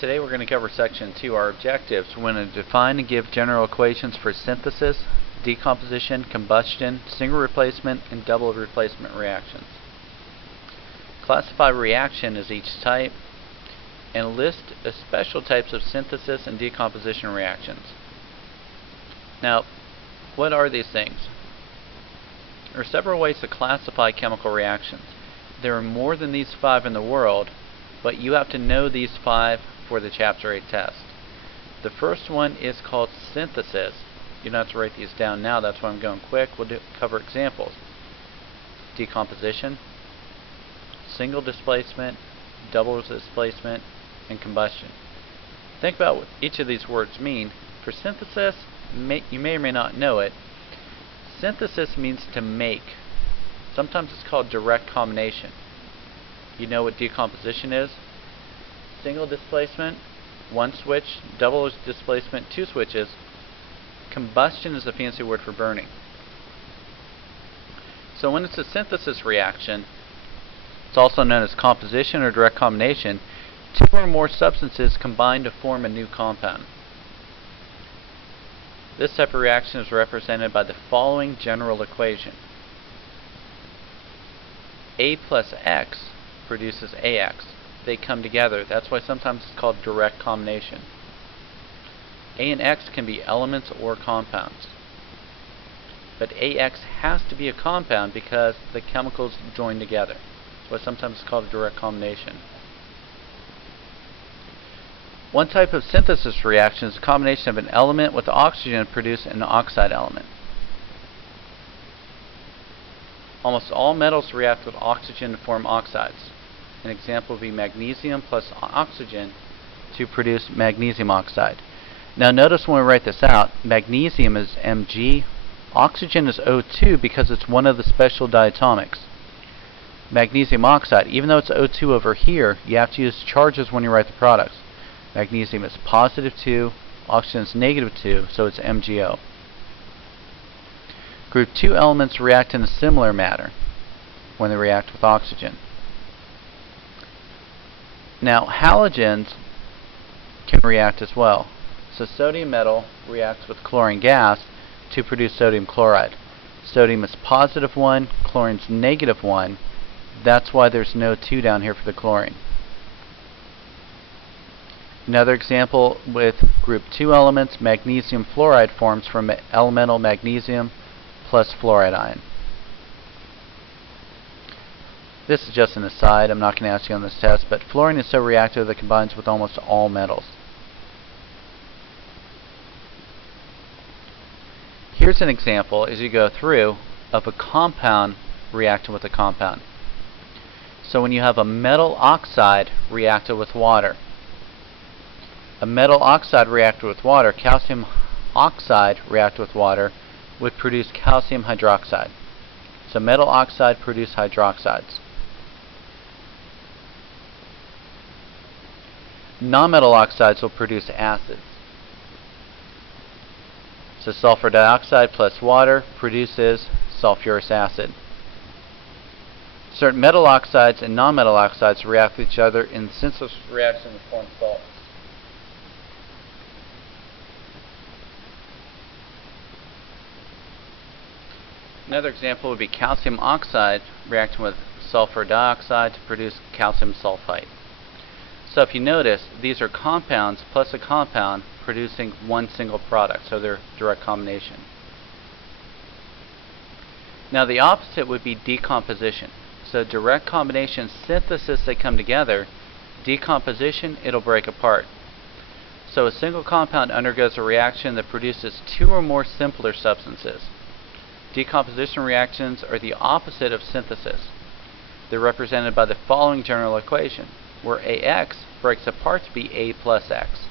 Today we're going to cover section 2, our objectives. We're going to define and give general equations for synthesis, decomposition, combustion, single replacement, and double replacement reactions. Classify reaction as each type, and list special types of synthesis and decomposition reactions. Now, what are these things? There are several ways to classify chemical reactions. There are more than these 5 in the world, but you have to know these 5 for the Chapter 8 test. The first one is called synthesis. You don't have to write these down now, that's why I'm going quick. We'll cover examples. Decomposition, single displacement, double displacement, and combustion. Think about what each of these words mean. For synthesis, you may or may not know it. Synthesis means to make. Sometimes it's called direct combination. You know what decomposition is? Single displacement, 1 switch, double displacement, 2 switches. Combustion is a fancy word for burning. So when it's a synthesis reaction, it's also known as composition or direct combination. 2 or more substances combine to form a new compound. This type of reaction is represented by the following general equation. A plus X produces AX. They come together. That's why sometimes it's called direct combination. A and X can be elements or compounds. But AX has to be a compound because the chemicals join together. That's why sometimes it's called a direct combination. One type of synthesis reaction is a combination of an element with oxygen to produce an oxide element. Almost all metals react with oxygen to form oxides. An example would be magnesium plus oxygen to produce magnesium oxide. Now notice when we write this out, magnesium is Mg, oxygen is O2 because it's one of the special diatomics. Magnesium oxide, even though it's O2 over here, you have to use charges when you write the products. Magnesium is positive 2, oxygen is negative 2, so it's MgO. Group 2 elements react in a similar manner when they react with oxygen. Now halogens can react as well. So sodium metal reacts with chlorine gas to produce sodium chloride. Sodium is positive 1, chlorine's negative 1. That's why there's no 2 down here for the chlorine. Another example with group 2 elements, magnesium fluoride forms from elemental magnesium plus fluoride ion. This is just an aside, I'm not going to ask you on this test, but fluorine is so reactive that it combines with almost all metals. Here's an example as you go through of a compound reacting with a compound. So when you have a metal oxide reacted with water, a metal oxide reacted with water, calcium oxide reacted with water, would produce calcium hydroxide. So metal oxide produce hydroxides. Non-metal oxides will produce acids. So sulfur dioxide plus water produces sulfuric acid. Certain metal oxides and non-metal oxides react with each other in synthesis reaction to form salts. Another example would be calcium oxide reacting with sulfur dioxide to produce calcium sulfite. So if you notice, these are compounds plus a compound producing one single product, so they're direct combination. Now the opposite would be decomposition. So direct combination, synthesis, they come together. Decomposition, it'll break apart. So a single compound undergoes a reaction that produces 2 or more simpler substances. Decomposition reactions are the opposite of synthesis. They're represented by the following general equation, where AX breaks apart to be A plus X.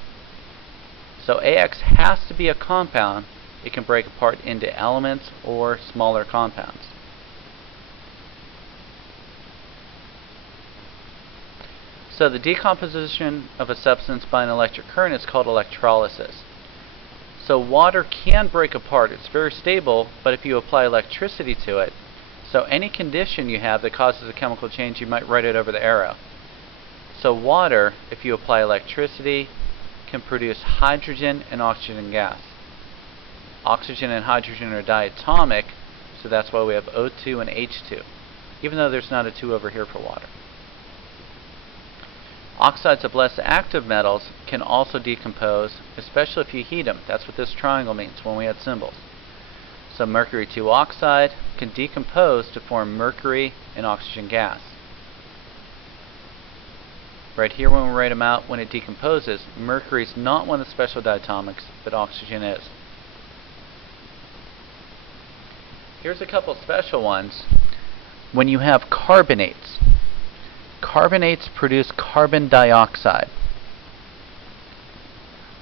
So AX has to be a compound. It can break apart into elements or smaller compounds. So the decomposition of a substance by an electric current is called electrolysis. So water can break apart. It's very stable, but if you apply electricity to it, so any condition you have that causes a chemical change, you might write it over the arrow. So water, if you apply electricity, can produce hydrogen and oxygen gas. Oxygen and hydrogen are diatomic, so that's why we have O2 and H2, even though there's not a 2 over here for water. Oxides of less active metals can also decompose, especially if you heat them. That's what this triangle means when we had symbols. So mercury 2 oxide can decompose to form mercury and oxygen gas. Right here when we write them out, when it decomposes, mercury is not one of the special diatomics, but oxygen is. Here's a couple special ones. When you have carbonates, carbonates produce carbon dioxide.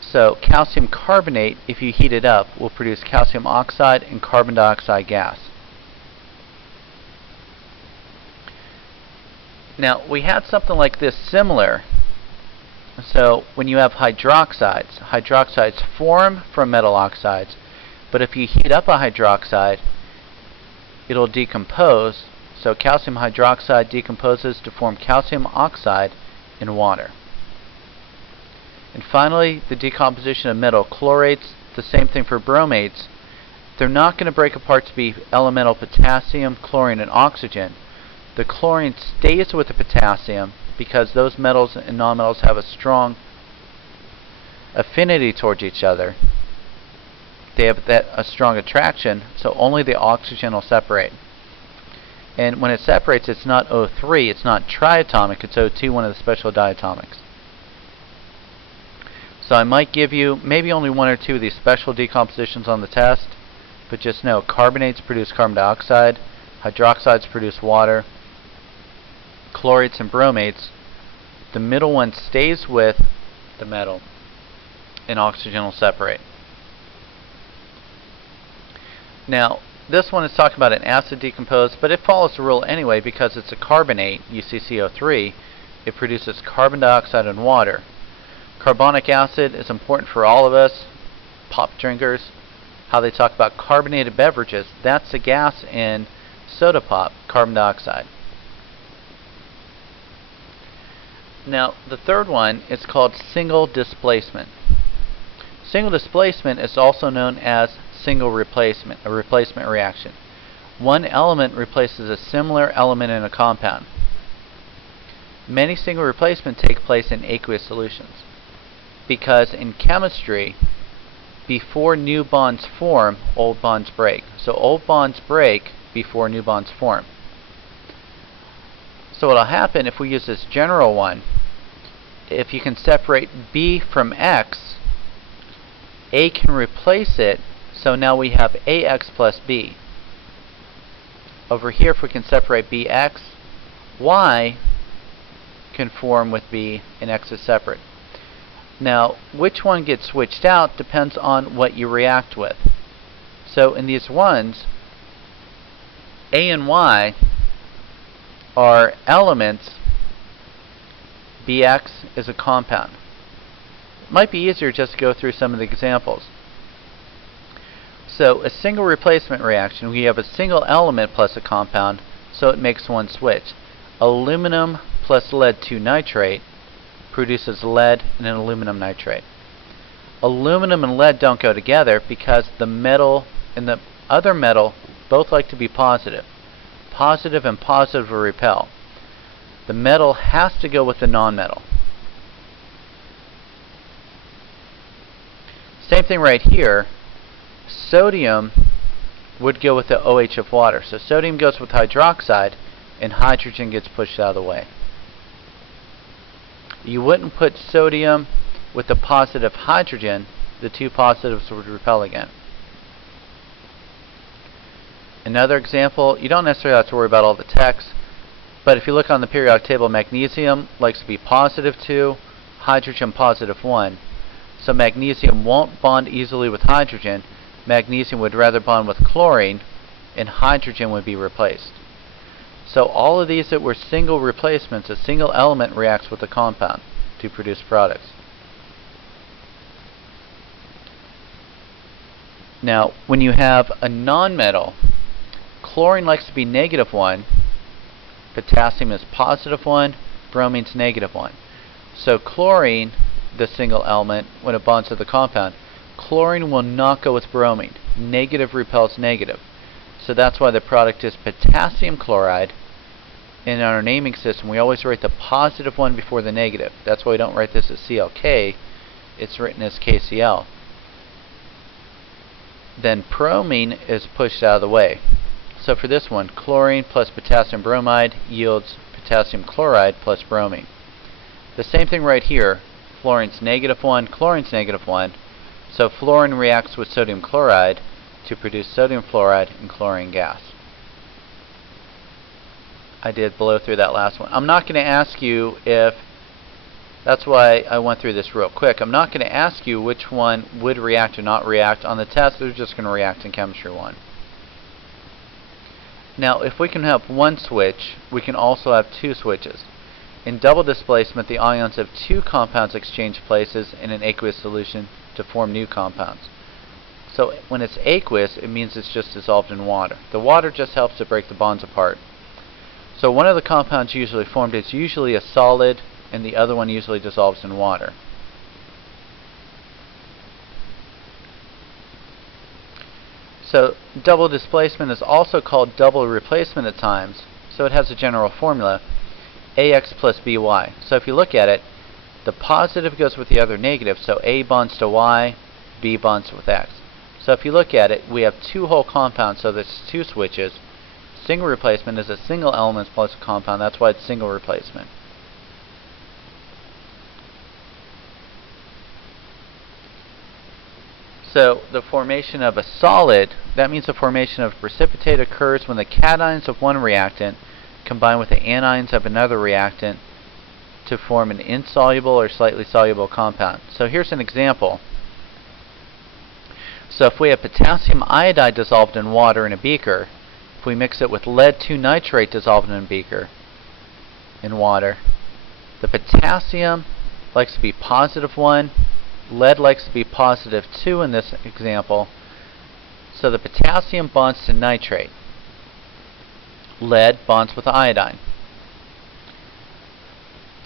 So calcium carbonate, if you heat it up, will produce calcium oxide and carbon dioxide gas. Now, we had something like this similar. So when you have hydroxides, hydroxides form from metal oxides, but if you heat up a hydroxide, it'll decompose. So calcium hydroxide decomposes to form calcium oxide in water. And finally, the decomposition of metal chlorates, the same thing for bromates. They're not going to break apart to be elemental potassium, chlorine, and oxygen. The chlorine stays with the potassium because those metals and nonmetals have a strong affinity towards each other. They have a strong attraction, so only the oxygen will separate. And when it separates, it's not O3, it's not triatomic, it's O2, one of the special diatomics. So I might give you maybe only one or two of these special decompositions on the test, but just know carbonates produce carbon dioxide, hydroxides produce water, chlorates and bromates, the middle one stays with the metal, and oxygen will separate. Now, this one is talking about an acid decompose, but it follows the rule anyway because it's a carbonate, UCCO3. It produces carbon dioxide and water. Carbonic acid is important for all of us, pop drinkers, how they talk about carbonated beverages. That's the gas in soda pop, carbon dioxide. Now, the third one is called single displacement. Single displacement is also known as single replacement, a replacement reaction. One element replaces a similar element in a compound. Many single replacements take place in aqueous solutions because in chemistry, before new bonds form, old bonds break. So old bonds break before new bonds form. So what will happen if we use this general one, if you can separate B from X, A can replace it, so now we have AX plus B. Over here, if we can separate BX, Y can form with B and X is separate. Now, which one gets switched out depends on what you react with. So in these ones, A and Y are elements, BX is a compound. It might be easier just to go through some of the examples. So a single replacement reaction, we have a single element plus a compound, so it makes one switch. Aluminum plus lead 2 nitrate produces lead and an aluminum nitrate. Aluminum and lead don't go together because the metal and the other metal both like to be positive. Positive and positive will repel. The metal has to go with the nonmetal. Same thing right here. Sodium would go with the OH of water. So sodium goes with hydroxide and hydrogen gets pushed out of the way. You wouldn't put sodium with the positive hydrogen, the two positives would repel again. Another example, you don't necessarily have to worry about all the text, but if you look on the periodic table, magnesium likes to be positive 2, hydrogen positive 1. So magnesium won't bond easily with hydrogen. Magnesium would rather bond with chlorine, and hydrogen would be replaced. So all of these that were single replacements, a single element reacts with a compound to produce products. Now, when you have a nonmetal, chlorine likes to be negative 1, potassium is positive 1, bromine is negative 1. So chlorine, the single element, when it bonds to the compound, chlorine will not go with bromine. Negative repels negative. So that's why the product is potassium chloride. In our naming system, we always write the positive one before the negative. That's why we don't write this as ClK. It's written as KCl. Then bromine is pushed out of the way. So for this one, chlorine plus potassium bromide yields potassium chloride plus bromine. The same thing right here. Fluorine's -1, chlorine's -1. So fluorine reacts with sodium chloride to produce sodium fluoride and chlorine gas. I did blow through that last one. I'm not going to ask you if, that's why I went through this real quick. I'm not going to ask you which one would react or not react. On the test, they're just going to react in Chemistry 1. Now, if we can have one switch, we can also have two switches. In double displacement, the ions of two compounds exchange places in an aqueous solution to form new compounds. So when it's aqueous, it means it's just dissolved in water. The water just helps to break the bonds apart. So one of the compounds usually formed is usually a solid, and the other one usually dissolves in water. So double displacement is also called double replacement at times. So it has a general formula, AX plus BY. So if you look at it, the positive goes with the other negative, so A bonds to Y, B bonds with X. So if you look at it, we have two whole compounds, so there's two switches. Single replacement is a single element plus a compound, that's why it's single replacement. So the formation of a solid, that means the formation of a precipitate occurs when the cations of one reactant combine with the anions of another reactant to form an insoluble or slightly soluble compound. So here's an example. So if we have potassium iodide dissolved in water in a beaker, if we mix it with lead 2 nitrate dissolved in a beaker in water, the potassium likes to be +1, lead likes to be +2 in this example. So the potassium bonds to nitrate. Lead bonds with iodine.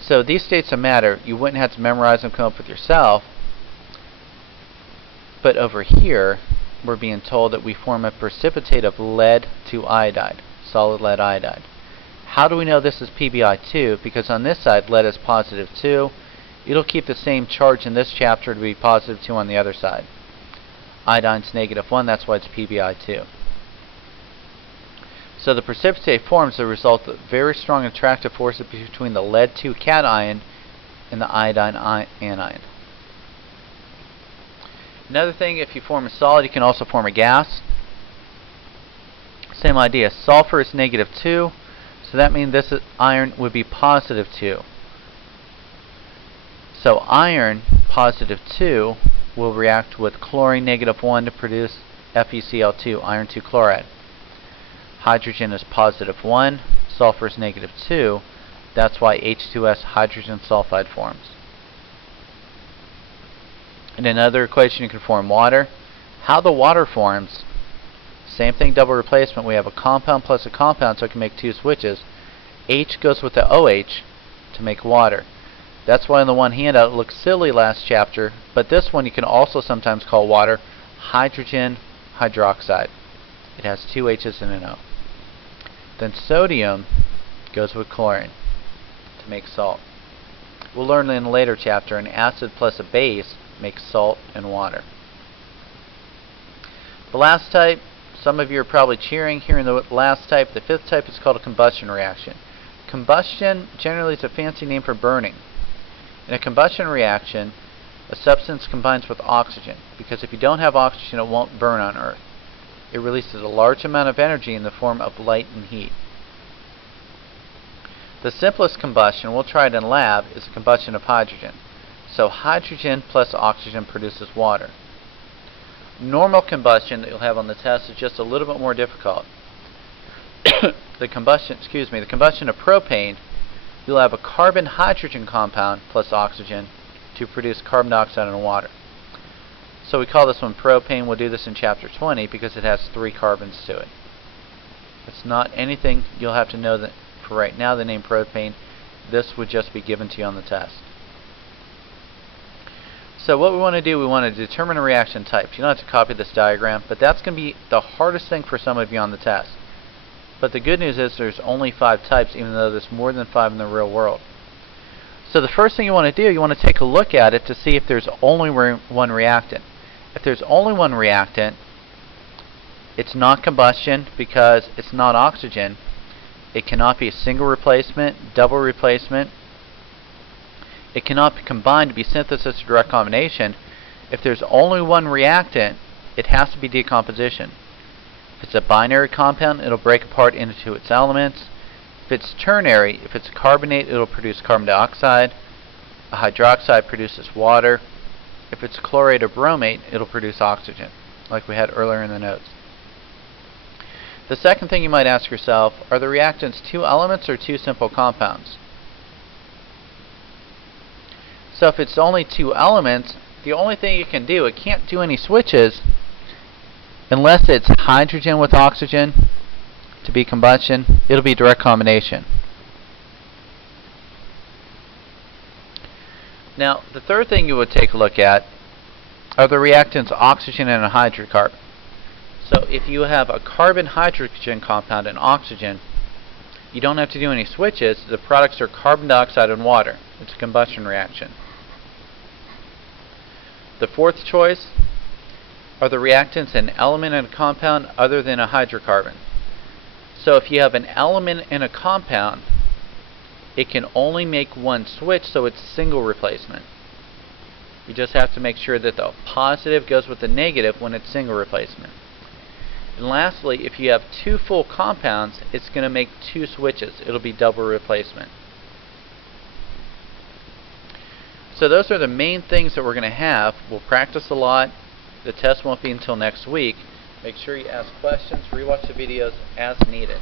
So these states of matter, you wouldn't have to memorize them, come up with yourself. But over here, we're being told that we form a precipitate of lead to iodide, solid lead iodide. How do we know this is PbI2? Because on this side, lead is +2. It'll keep the same charge in this chapter to be +2 on the other side. Iodine's -1, that's why it's PbI2. So the precipitate forms the result of very strong attractive forces between the lead-2 cation and the iodine anion. Another thing, if you form a solid, you can also form a gas. Same idea. Sulfur is -2, so that means this iron would be +2. So iron, +2, will react with chlorine, -1, to produce FeCl2, iron 2 chloride. Hydrogen is +1, sulfur is -2. That's why H2S hydrogen sulfide forms. In another equation, you can form water. How the water forms, same thing, double replacement. We have a compound plus a compound, so it can make two switches. H goes with the OH to make water. That's why on the one handout it looks silly last chapter, but this one you can also sometimes call water hydrogen hydroxide. It has two H's and an O. Then sodium goes with chlorine to make salt. We'll learn in a later chapter an acid plus a base makes salt and water. The last type, some of you are probably cheering here in the last type. The fifth type is called a combustion reaction. Combustion generally is a fancy name for burning. In a combustion reaction, a substance combines with oxygen, because if you don't have oxygen, it won't burn on Earth. It releases a large amount of energy in the form of light and heat. The simplest combustion, we'll try it in lab, is a combustion of hydrogen. So hydrogen plus oxygen produces water. Normal combustion that you'll have on the test is just a little bit more difficult. The combustion of propane, you'll have a carbon-hydrogen compound plus oxygen to produce carbon dioxide and water. So we call this one propane. We'll do this in chapter 20 because it has 3 carbons to it. It's not anything you'll have to know that for right now, the name propane. This would just be given to you on the test. So what we want to do, we want to determine a reaction type. You don't have to copy this diagram, but that's going to be the hardest thing for some of you on the test. But the good news is there's only 5 types, even though there's more than 5 in the real world. So the first thing you want to do, you want to take a look at it to see if there's only one reactant. If there's only one reactant, it's not combustion because it's not oxygen. It cannot be a single replacement, double replacement. It cannot be combined to be synthesis or direct combination. If there's only one reactant, it has to be decomposition. If it's a binary compound, it'll break apart into its elements. If it's ternary, if it's a carbonate, it'll produce carbon dioxide. A hydroxide produces water. If it's chlorate or bromate, it'll produce oxygen, like we had earlier in the notes. The second thing you might ask yourself, are the reactants 2 elements or 2 simple compounds? So if it's only 2 elements, the only thing you can do, it can't do any switches unless it's hydrogen with oxygen to be combustion. It'll be direct combination. Now, the third thing you would take a look at are the reactants oxygen and a hydrocarbon. So if you have a carbon-hydrogen compound and oxygen, you don't have to do any switches. The products are carbon dioxide and water. It's a combustion reaction. The fourth choice are the reactants an element in a compound other than a hydrocarbon. So if you have an element in a compound, it can only make one switch, so it's single replacement. You just have to make sure that the positive goes with the negative when it's single replacement. And lastly, if you have 2 full compounds, it's going to make 2 switches. It'll be double replacement. So those are the main things that we're going to have. We'll practice a lot. The test won't be until next week. Make sure you ask questions, rewatch the videos as needed.